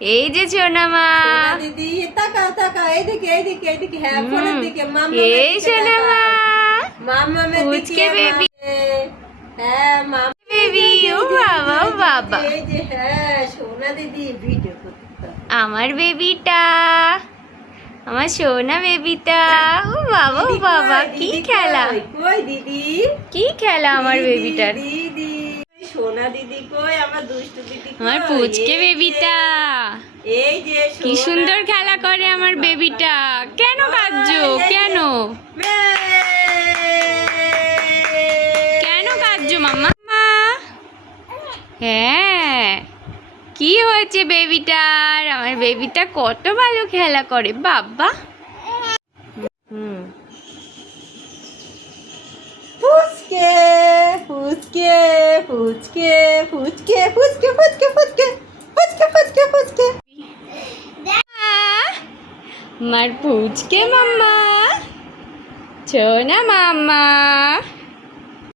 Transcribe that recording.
এই যে সোনা মা, দিদি তাকাও তাকাও, এইদিকে এইদিকে এইদিকে, হ্যাঁ ফোনের দিকে, এই সোনা মা, মামামের দিকে, পুচকে বেবি, হ্যাঁ মামা বেবি, ও বাবা ও বাবা, এই যে হ্যাঁ সোনা দিদি ভিডিও করতে। আমার বেবিটা, আমার সোনা বেবিটা, ও বাবা ও বাবা, কি খেলা, কই দিদি, কি খেলা আমার বেবিটার, দিদি সোনা দিদি কই, আমার দুষ্টু দিদি কই, আমার পুচকে বেবিটা, এই যে কি সুন্দর খেলা করে আমার বেবিটা। কেন কাঁদছো, কেন কেন কাঁদছো মাম্মা? হ্যাঁ, কি হয়েছে বেবিটার? আমার বেবিটা কত ভালো খেলা করে বাবা। ফুচকে ফুচকে ফুচকে ফুচকে ফুচকে ফুচকে ফুচকে ফুচকে ফুচকে ফুচকে, আমার পুচকে মাম্মা, সোনা মাম্মা।